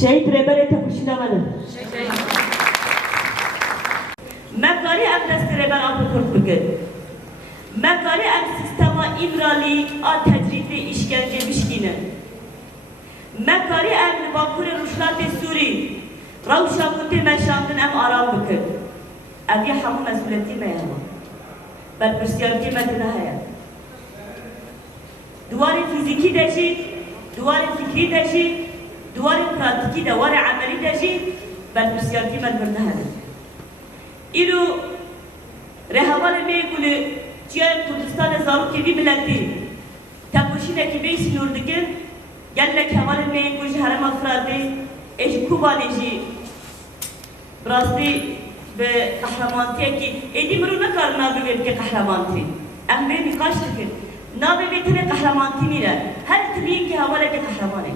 شهید رهبر تپوشینا منه مکاری ام دست رهبر آب کرد بکن مکاری ام سیستما ایمرالی آ تجرید işkence بشکینه مکاری ام باکور روشلات سوری روشا کتی مشاندن ام آرام بکن اوی همو مسئولیتی میامه بر پرسیارتی مدنه هیا دوار فیزیکی داشید دوار فکری داشید دوار پراتیکی دوار عملی داشید بر پرسیارتی مدنه هیا ایرو رهوان میگوله جای کردستان زارو که بی ملتی تپوشینه که بیش نور دکن گلک هوان میگوش هرم افرادی ایش کوبانیجی براستی به قهرمانتیه که ایدی مرو نکار نابید که قهرمانتی ام به نقاش دکن نابید تنه قهرمانتی میره هر تبیین که هواله که قهرمانه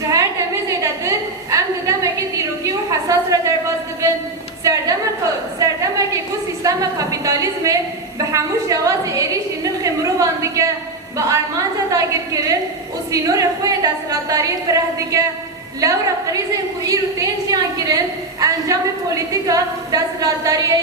جهر دمه زیدتر ام دمه که دیروگی و حساس را در باز دبن سردمه که کو سیستم کپیتالیزم به هموش جواز ایریش نرخ مروان دیگه با آرمانجا داگر کرن و سینور خوی دستراتداری فره دیگه لورا قریزن کو ایرو تینشیان کرن انجام پولیتیکا دستراتداریه